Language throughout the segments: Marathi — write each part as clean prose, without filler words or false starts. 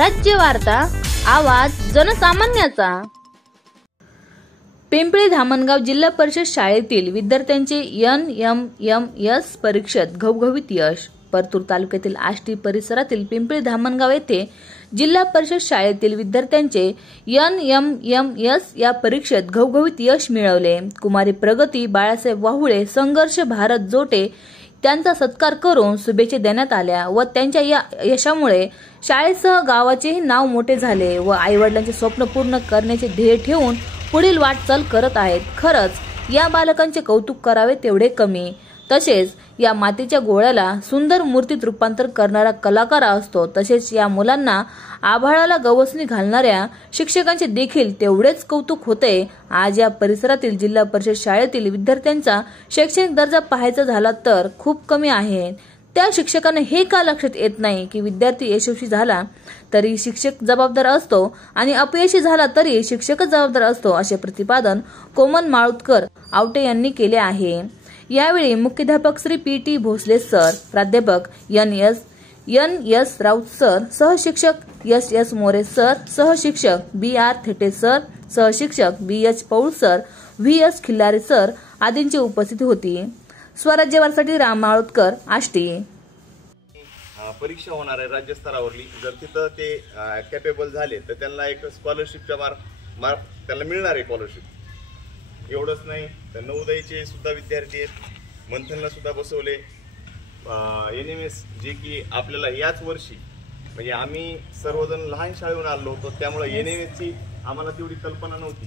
स्वराज्य वार्ता, आवाज जनसामान्याचा। पिंपरी धामणगाव जिल्हा परिषद शाळेतील विद्यार्थ्यांचे NMMS परीक्षेत घवघवीत यश। परतूर तालुक्यातील आष्टी परिसरातील पिंपरी धामणगाव येथे जिल्हा परिषद शाळेतील विद्यार्थ्यांचे NMMS या परीक्षेत घवघवीत यश मिळवले। कुमारी प्रगती बाळासाहेब वाहुळे, संघर्ष भारत जोटे त्यांचा सत्कार करून शुभेच्छा देण्यात आल्या व त्यांच्या या यशामुळे शाळेसह गावाचेही नाव मोठे झाले व आईवडिलांचे स्वप्न पूर्ण करण्याचे ध्येय ठेवून पुढील वाटचाल करत आहेत। खरंच या बालकांचे कौतुक करावे तेवढे कमी। तसेच या मातीच्या गोळ्याला सुंदर मूर्तीत रूपांतर करणारा कलाकार असतो, तसेच या मुलांना आभाळाला गवसणी घालणाऱ्या शिक्षकांचे देखील तेवढेच कौतुक होते। आज या परिसरातील जिल्हा परिषद शाळेतील विद्यार्थ्यांचा शैक्षणिक दर्जा पाहायचा झाला तर खूप कमी आहे। त्या शिक्षकांना हे का लक्षात येत नाही की विद्यार्थी यशस्वी झाला तरी शिक्षक जबाबदार असतो आणि अपयशी झाला तरी शिक्षकच जबाबदार असतो, असे प्रतिपादन कोमल माळुतकर आवटे यांनी केले आहे। यावेळी मुख्याध्यापक श्री PT भोसले सर, प्राध्यापक NS राऊत सर, सहशिक्षक SS मोरे सर, सहशिक्षक BR थेटे सर, सहशिक्षक BH Paul sir, VS Khillare sir आदींची उपस्थिती होती। स्वराज्यवारसाठी राम माळुतकर, आष्टी। परीक्षा होणार आहे राज्य स्तरावरली, जर तिथं ते कॅपेबल झाले तर त्यांना एक स्कॉलरशिपच्या मार्क त्यांना मिळणार आहे स्कॉलरशिप। एवढंच नाही तर नवोदयचे सुद्धा विद्यार्थी आहेत, मंथनला सुद्धा बसवले। NMS जे की आपल्याला याच वर्षी म्हणजे आम्ही सर्वजण लहान शाळेहून आलो होतो, त्यामुळे NMSची आम्हाला तेवढी कल्पना नव्हती,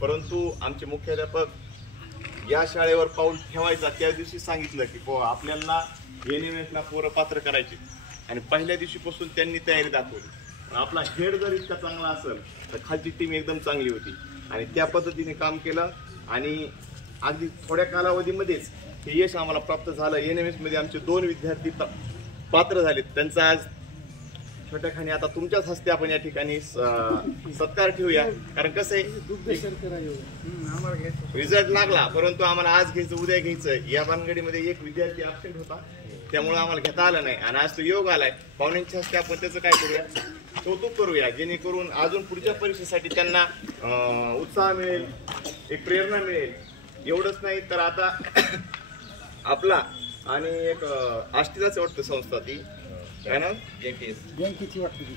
परंतु आमचे मुख्याध्यापक या शाळेवर पाऊल ठेवायचा त्या दिवशी सांगितलं की आपल्याला NMSला पोरं पात्र करायचे आणि पहिल्या दिवशीपासून त्यांनी तयारी दाखवली। आपला हेड जर इतका चांगला असेल तर खालची टीम एकदम चांगली होती आणि त्या पद्धतीने काम केलं आणि अगदी थोड्या कालावधीमध्येच हे यश आम्हाला प्राप्त झालं। NMS मध्ये आमचे 2 विद्यार्थी पात्र झालेत, त्यांचा आज छोट्या खाणी आता तुमच्याच हस्ते आपण या ठिकाणी सत्कार ठेवूया, कारण कसं आहे रिझल्ट लागला परंतु आम्हाला आज घ्यायचं उद्या घ्यायचं या भानगडीमध्ये एक विद्यार्थी ॲबसेंट होता, त्यामुळे आम्हाला घेता आलं नाही आणि आज तो योग आलाय। पाहुण्यांच्या हस्ते आपण त्याचं काय करूया, कौतुक करूया, जेणेकरून अजून पुढच्या परीक्षेसाठी त्यांना उत्साह मिळेल, एक प्रेरणा मिळेल। एवढंच नाही तर आता आपला आणि एक आष्टीलाच वाटतं संस्था ती काय ना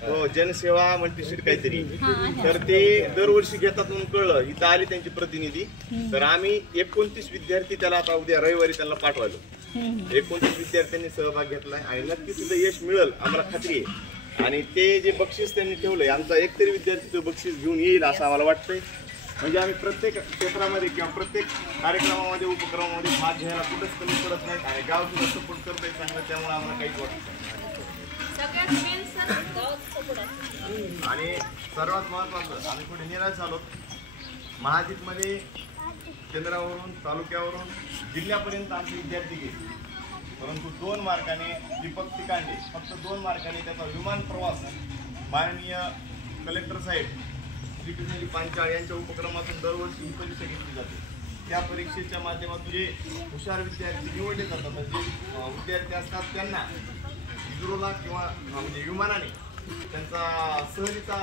हो जनसेवा मल्टीशीट काहीतरी, तर ते दरवर्षी घेतात म्हणून कळलं, इथं आले त्यांचे प्रतिनिधी, तर आम्ही 29 विद्यार्थी त्याला आता उद्या रविवारी त्यांना पाठवायलो। 29 विद्यार्थ्यांनी सहभाग घेतलाय आणि नक्कीच तिथं यश मिळेल आम्हाला खात्री आहे। आणि ते जे बक्षीस त्यांनी ठेवलंय, आमचा एकतरी विद्यार्थी तो बक्षीस घेऊन येईल असं आम्हाला वाटतंय। म्हणजे आम्ही प्रत्येक क्षेत्रामध्ये किंवा प्रत्येक कार्यक्रमामध्ये उपक्रमामध्ये भाग घ्यायला कुठंच कमी पडत नाही आणि गाव सुद्धा सपोर्ट करतोय चांगलं, त्यामुळे आम्हाला काहीच वाटत नाही। आणि सर्वात महत्वाचं आम्ही कुठे निराश झालो, महाजीतमध्ये केंद्रावरून तालुक्यावरून जिल्ह्यापर्यंत आमचे विद्यार्थी गेले, परंतु 2 मार्काने दीपक तिकांडे फक्त 2 मार्काने त्याचा विमान प्रवास माननीय कलेक्टर साहेब श्री कृष्णजी पांचाळ यांच्या उपक्रमातून दरवर्षी ही परीक्षा घेतली जाते। त्या परीक्षेच्या माध्यमातून जे हुशार विद्यार्थी निवडले जातात, जे विद्यार्थी असतात त्यांना इस्रोला किंवा म्हणजे विमानाने त्यांचा सहलीचा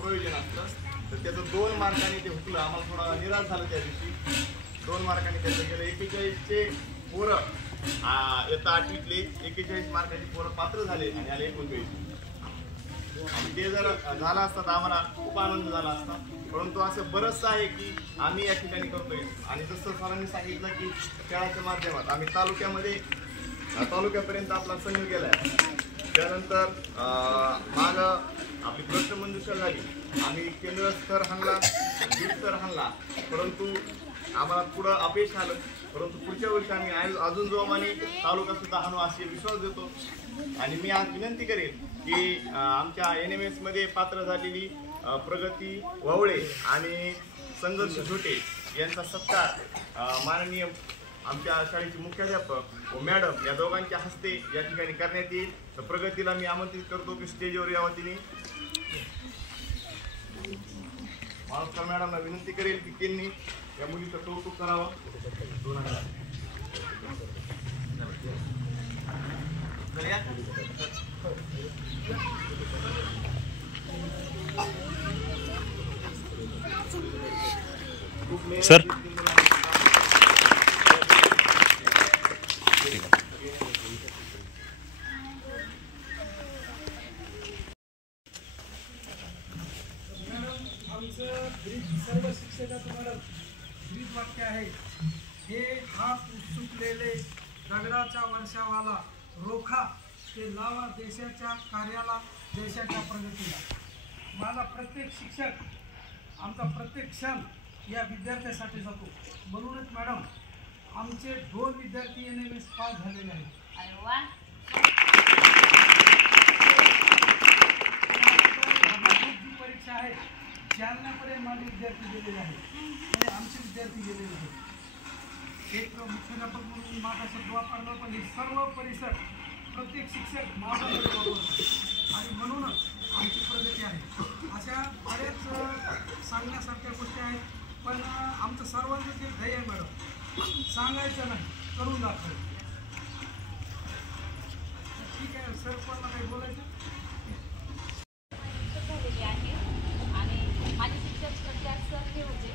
प्रयोजन असतं, तर त्याचं 2 मार्काने ते हुकलं। आम्हाला थोडा निराश झालं त्या दिवशी, 2 मार्काने त्याचं गेलं। 41चे पोरं येता 8वीतले 41 मार्काचे पोरं पात्र झाले आणि आले 29। आणि ते जर झालं असतं तर आम्हाला खूप आनंद झाला असता, परंतु असं बरंचसं आहे की आम्ही या ठिकाणी करतोय। आणि जसं सरांनी सांगितलं की खेळाच्या माध्यमात आम्ही तालुक्यापर्यंत आपला संघ गेलाय, त्यानंतर माग आपली प्रश्नमंजुषा झाली, आम्ही केंद्र स्तर हाणला, स्तर हाणला, परंतु आम्हाला पुढं अपयश आलं, परंतु पुढच्या वर्षी आम्ही अजून जोमाने तालुका सुद्धा हाणू असे विश्वास देतो। आणि मी आज विनंती करेन की आमच्या NMS मध्ये पात्र झालेली प्रगती वावळे आणि संघर्ष जोटे यांचा सत्कार माननीय आमच्या शाळेचे मुख्याध्यापक व मॅडम या दोघांच्या हस्ते या ठिकाणी करण्यात येईल। तर प्रगतीला मी आमंत्रित करतो की स्टेजवर यावं। तिने माळुतकर मॅडमला विनंती करेल की त्यांनी या मुलीचं कौतुक करावं। सर आमचं सर्व शिक्षकाचं मॅडम ब्रीज वाक्य आहे, हे हात उत्सुकलेले दगडाच्या वर्षावाला रोखा ते लावा देशाच्या कार्याला, देशाच्या प्रगतीला. माझा प्रत्येक शिक्षक, आमचा प्रत्येक क्षण या विद्यार्थ्यासाठी जातो. म्हणूनच मॅडम आमचे 2 विद्यार्थी NMS पास झालेले आहेत. जी परीक्षा आहे जालन्यापर्यंत माझे विद्यार्थी गेलेले आहेत आणि आमचे विद्यार्थी गेलेले आहेत. एक मुख्याध्यापक म्हणून माझा शब्द वापरला, पण हे सर्व परिसर प्रत्येक शिक्षक माझ्यामध्ये वापरतात आणि म्हणूनच आमची प्रगती आहे. अशा बऱ्याच सांगण्यासारख्या गोष्टी आहेत, पण आमचं सर्वांचं जे ध्येय आहे मॅडम, सांगायचं नाही, करून दाखवायचं. ठीक आहे सर, कोणाला काही बोलायचं? माझे शिक्षक प्रत्याक सर हे होते.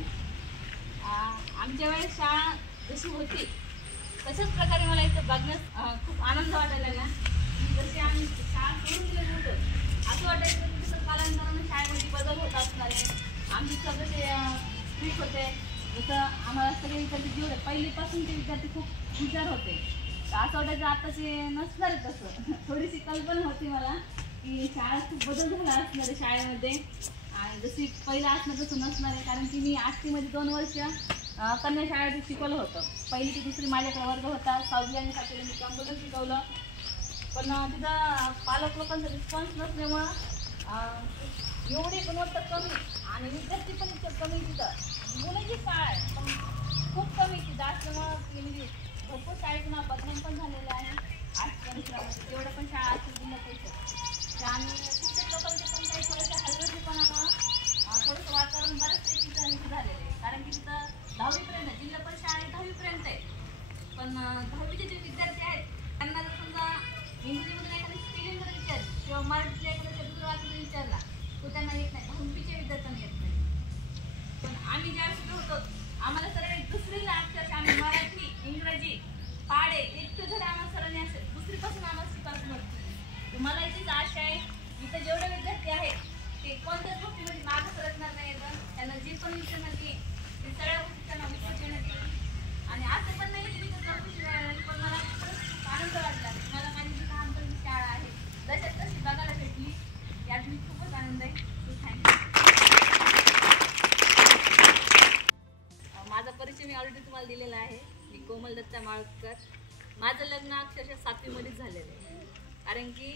आमच्या वेळेस शाळा जशी होती तशाच प्रकारे मला इथं बघण्यास खूप आनंद वाटायला लागला. जसे आम्ही शाळा सोडून दिले नव्हतं, असं वाटायचं की जसं कालांतराने शाळेमध्ये बदल होत असणार आहे. आमची सगळे ते स्ट्रिक्ट होते, जसं आम्हाला सगळे विद्यार्थी जेवढे पहिलीपासून ते विद्यार्थी खूप हुशार होते. तर असं वाटायचं आताचे नसणार आहे. तसं थोडीशी कल्पना होती मला की शाळा खूप बदल झाला असणार आहे शाळेमध्ये, आणि जशी पहिलं असणार तसं नसणार आहे. कारण की मी आष्टीमध्ये 2 वर्ष कन्या शाळेत शिकवलं होतं. पहिली ते दुसरी माझ्याकडे वर्ग होता. 6वी आणि 7वीला मी कॉम्प्युटर शिकवलं, पण तिथं पालक लोकांचा रिस्पॉन्स नसल्यामुळं एवढी गुणवत्ता कमी आणि विद्यार्थी पण इतकं कमी. तिथं मुलांची शाळा आहे पण खूप कमी तिथं असल्यामुळं मी भरपूर शाळेतून बदनाम पण झालेलं आहे. आर्ट्स परिसरामध्ये तेवढं पण शाळा असतील जिल्ह्यात आणि शिक्षक लोकांचे पण काही थोडंसं हलगर्जीपणामुळं थोडंसं वातावरण बऱ्याचपैकी तिथं झालेलं आहे. कारण की तिथं 10वीपर्यंत जिल्हा परिषद शाळा 10वीपर्यंत आहे, पण 10वीचे जे विद्यार्थी आहेत त्यांना जर समजा इंग्रजीमधून एखादी स्पेलिंगमध्ये विचारली किंवा मराठीतल्या एखाद्या शब्द वाचायला विचारला तो त्यांना येत नाही, 10वीच्या विद्यार्थ्यांना येत नाही. पण आम्ही ज्या शिकत होतो आम्हाला सरांनी दुसरीला अक्षरशः आम्ही मराठी, इंग्रजी, पाडे इतकं धडे आम्हाला सरांनी असेल दुसरीपासून आम्हाला शिकायला मिळतं. मला इथेच आशा आहे, इथं जेवढे विद्यार्थी आहेत ते कोणत्याच गोष्टीमध्ये मागं सरकणार नाही. त्यांना जी पण विचारणार ती सगळ्या गोष्टी त्यांना उत्तर देण्यात येईल. आणि असं पण नाही की मी पण मला खरंच आनंद वाटला. मला माझी जी लहानपणी शाळा आहे जशात तशी बघायला भेटली, यात मी खूपच आनंद आहे. थँक्यू. माझा परिचय मी ऑलरेडी तुम्हाला दिलेला आहे. मी कोमल दत्ता माळकर. माझं लग्न अक्षरशः 7वीमध्येच झालेलं आहे. कारण की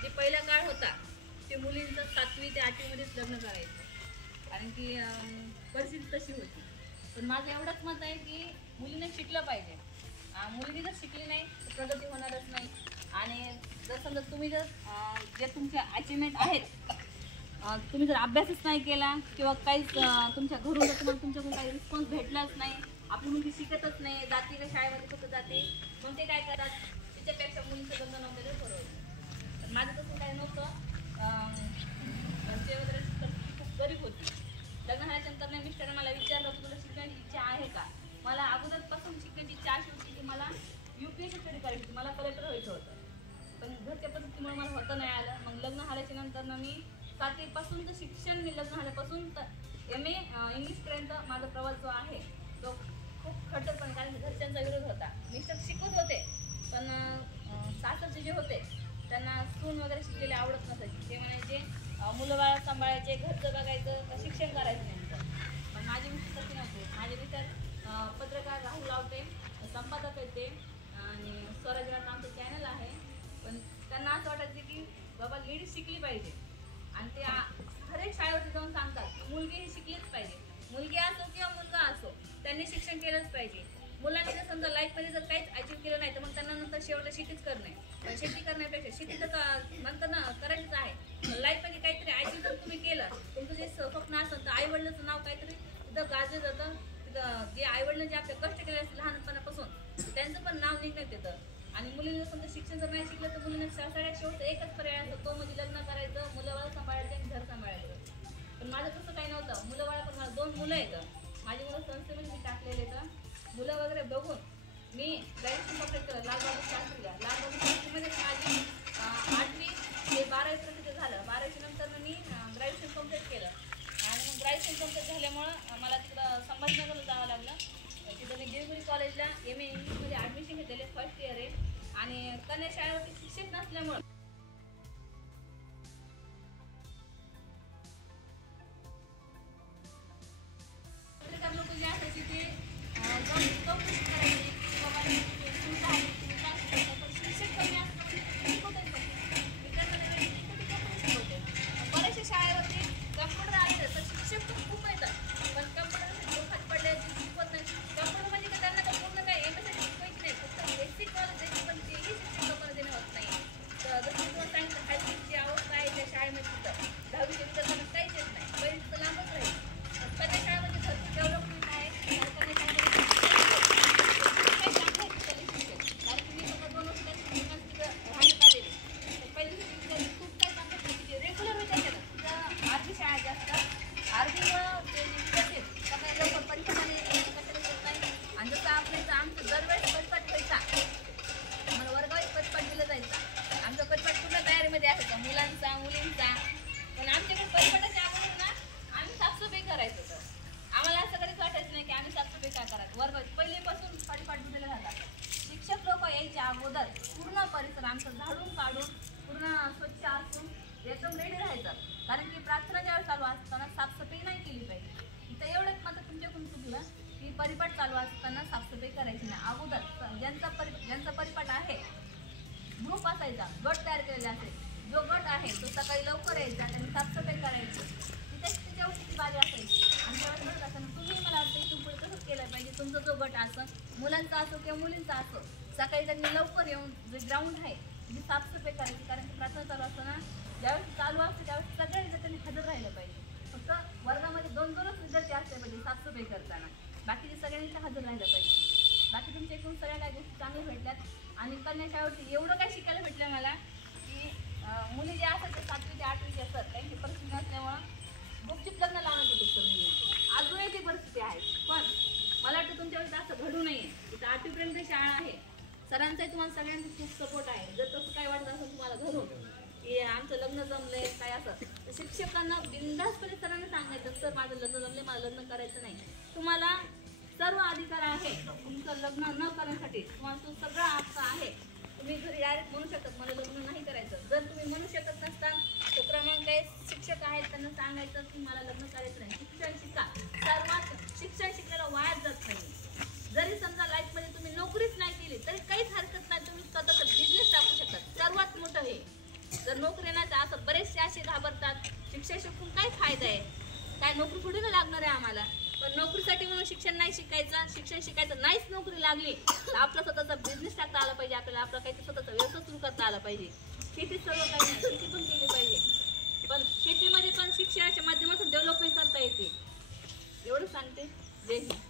जे पहिला काळ होता ते मुलींचं 7वी ते 8वीमध्येच लग्न करायचं, कारण की परिस्थिती तशी होती. पण माझं एवढंच मत आहे की मुलीने शिकलं पाहिजे. मुलीने जर शिकली नाही तर प्रगती होणारच नाही. आणि जर समजा तुम्ही जर जे तुमचे अचिव्हमेंट आहेत, तुम्ही जर अभ्यासच नाही केला किंवा काहीच तुमच्या घरून जर तुम्हाला तुमच्याकडून काही रिस्पॉन्स भेटलाच नाही, आपली मुलगी शिकतच नाही, जाते का शाळेमध्ये फक्त जाते, मग ते काय करतात, त्याच्यापेक्षा मुलीचं लग्न नव्हतं बरोबर. तर माझं तसं काही नव्हतं. घरचे वगैरे खूप गरीब होती. लग्न झाल्यानंतर नाही मिस्टरने मला विचारलं तुला शिकण्याची इच्छा आहे का. मला अगोदरपासून शिकण्याची इच्छा अशी होती की मला UPSC स्टडी करायची होती, मला कलेक्टर व्हायचं होतं. पण घरच्या पद्धतीमुळे मला होतं नाही आलं. मग लग्न झाल्याच्या नंतर मी 7वीपासूनचं शिक्षण, मी लग्न झाल्यापासून तर MA इंग्लिशपर्यंत माझा प्रवास जो आहे तो खूप खडतरपणे, कारण घरच्यांचा विरोध होता. मिस्टर शिकवत होते पण सासरचे जे होते त्यांना सून वगैरे शिकलेले आवडत नसायचे. ते म्हणायचे मुलं बाळा सांभाळायचे, घरचं बघायचं का शिक्षण करायचं नाही. पण माझे मिस्टर तसे नव्हते. माझे मिस्टर पत्रकार राहुल लावते, संपादक येते आणि स्वराज्यात आमचं चॅनल आहे. पण त्यांना असं वाटायचं की बाबा लेडीज शिकली पाहिजे आणि ते हर एक शाळेवरती जाऊन सांगतात मुलगी ही शिकलीच पाहिजे. मुलगी असो किंवा मुलगा असो त्यांनी शिक्षण केलंच पाहिजे. मुलांनी जर समजा लाईफमध्ये जर काहीच अचीव केलं नाही तर मग त्यांना नंतर शेवटला शेतीच करणे. पण शेती करण्यापेक्षा शेती तर नंतर ना करायचीच आहे. लाईफमध्ये काहीतरी अचीव जर तुम्ही केलं, तुमचं जे स्वप्न असेल तर आईवडिलांचं नाव काहीतरी तिथं गाजलं जातं. तिथं जे आईवडिलांचे आपले कष्ट केले असते लहानपणापासून त्यांचं पण नाव निघण्यात येतं. आणि मुलींना समजा शिक्षण जर नाही शिकलं तर मुलींना सगळ्यात शेवटचा एकच पर्याय असतो, तो म्हणजे लग्न करायचं, मुलं-बाळ सांभाळायचं आणि घर सांभाळायचं. पण माझं तसं काही नव्हतं. मुलं-बाळ पण मला 2 मुलं आहेत. माझी मुलं संस्थेमध्ये मी टाकलेले आहेत. मुलं वगैरे बघून मी ग्रॅज्युएशन कंप्लीट केलं लालबाग शास्त्रीला. लालबाग शास्त्रीमध्ये माझी 8वी ते 12वी झालं. 12वी नंतर मी ग्रॅज्युएशन कंप्लीट केलं आणि मग ग्रॅज्युएशन कंप्लीट झाल्यामुळं मला तिकडं संभाजीनगरला जावं लागलं. तिथं मी देवगिरी कॉलेजला MA इंग्लिशमध्ये ॲडमिशन घेतलेले, फर्स्ट इयर आहे. आणि कन्या शाळेवरती शिक्षक नसल्यामुळं लोक जे असायचे ते चौकशी करायची बाबा शिक्षक कमी असतो बऱ्याचशा शाळेवरती कम्प्युटर आले तर शिक्षक पण खूप येतात, पण कम्प्युटर डोक्यात पडले शिकवत नाही. कम्प्युटर म्हणजे का त्यांना काय पूर्ण काय MSc शिकवायची नाही, फक्त बेसिक नॉलेज द्यायची, पण तेही शिक्षण लोकांना देणं होत नाही. तर जसं तुम्हाला सांगितलं हायस्कूलची अवस्था आहे त्या शाळेमध्ये तिथं 10वी विद्यार्थ्यांना काहीच येत नाही, पहिली तिथं लांबच राहील. कन्या शाळेमध्ये भरपूर डेव्हलपमेंट आहे. कन्या शाळेमध्ये कारण मी स्वतः 2 वर्ष तिथं राहण्यात आलेले. तर पहिली खूप काही चांगलं रेग्युलर होत्या तिथं आरबी शाळा जास्त आरबीमुळं ते विद्यार्थी सकाळी लवकर परीक्षाने कशाला येत नाही. आणि जसं आपल्याचं आमचं दरवेळेस परिपाठ व्हायचा, आम्हाला वर्गावाईज परिपाठ दिलं जायचा. आमचा परिपाठ पूर्ण तयारीमध्ये असायचा, मुलांचा मुलींचा. पण आमच्याकडे परिपाठाच्या अगोदर ना आम्ही साफसफाई करायचो. तर आम्हाला असं कधीच वाटायचं नाही की आम्ही साफसफाई काय करायचं. वर्ग पहिलेपासून परिपाठ दिलेला जातात. शिक्षक लोक यायच्या अगोदर पूर्ण परिसर आमचं झाडून काढून पूर्ण स्वच्छ असून एकदम रेडी राहायचं. कारण की प्रार्थना ज्यावेळेस चालू असताना साफसफाई नाही केली पाहिजे. इथं एवढंच मात्र तुमच्याकडून चुकलं की परिपाठ चालू असताना साफसफाई करायची नाही. अगोदर ज्यांचा परिपाठ आहे ग्रुप असायचा, गट तयार केलेला असेल. जो गट आहे तो सकाळी लवकर यायचा, त्यांनी साफसफाई करायची. तिच्यावरची बारी असायची. आणि त्यावेळेस म्हणत असताना तुम्ही मला वाटतं इथून पुढे तसंच केलं पाहिजे. तुमचा जो गट असं मुलांचा असो किंवा मुलींचा असो, सकाळी त्यांनी लवकर येऊन जे ग्राउंड आहे ती साफसफाई करायची. कारण की प्रार्थना चालू असताना ज्यावेळेस चालू असते त्यावेळेस सगळ्या विद्यार्थ्यांनी हजर राहिलं पाहिजे. फक्त वर्गामध्ये 2-2च विद्यार्थी असले पाहिजे साफसफाई करताना, बाकीचे सगळ्यांनी हजर राहिलं पाहिजे. बाकी तुमच्या एकूण सगळ्या काही गोष्टी चांगल्या भेटल्यात. आणि कन्या शाळेवरती एवढं काय शिकायला भेटलं मला की मुली जे असायचे 7वी ते 8वीचे असतात त्यांची परिस्थिती नसल्यामुळं गुपचूप लग्न लावण्यात येते सर मुली. अजूनही ती परिस्थिती आहे. पण मला वाटतं तुमच्या वेळेस असं घडू नये. इथं 8वीपर्यंत शाळा आहे. सरांचाही तुम्हाला सगळ्यांचा खूप सपोर्ट आहे. जर तसं काय वाटत असेल तुम्हाला घरून की आमचं लग्न जमलंय काय असं, तर शिक्षकांना बिनधास्तपणे सरांना सांगायचं सर माझं लग्न जमलंय, मला लग्न करायचं नाही. तुम्हाला सर्व अधिकार आहे तुमचं लग्न न करण्यासाठी. तुम्हाला तो सगळा हक्क आहे. तुम्ही घरी डायरेक्ट म्हणू शकतात मला लग्न नाही करायचं. जर तुम्ही म्हणू शकत नसताल तर क्रमांक आहे शिक्षक आहेत त्यांना सांगायचं की मला लग्न करायचं नाही. शिक्षण शिका. सर्वात शिक्षण शिकलेलं वायाच जात नाही. जरी समजा लाईफमध्ये तुम्ही नोकरीच नाही केली तरी काहीच हरकत नाही. तुम्ही स्वतःचा बिझनेस टाकू शकतात. सर्वात मोठं हे जर नोकरी नाही तर असं बरेचसे असे घाबरतात शिक्षण शिकून काय फायदा आहे, काय नोकरी थोडी ना लागणार आहे आम्हाला. पण नोकरीसाठी म्हणून शिक्षण नाही शिकायचं, शिक्षण शिकायचं नाहीच नोकरी लागली तर आपला स्वतःचा बिझनेस टाकता आला पाहिजे. आपल्याला आपला काही स्वतःचा व्यवसाय सुरू करता आला पाहिजे. शेती सर्व काही नाही, शेती पण केली पाहिजे. पण शेतीमध्ये पण शिक्षणाच्या माध्यमातून डेव्हलपमेंट करता येते. एवढं सांगते. जय हिंद.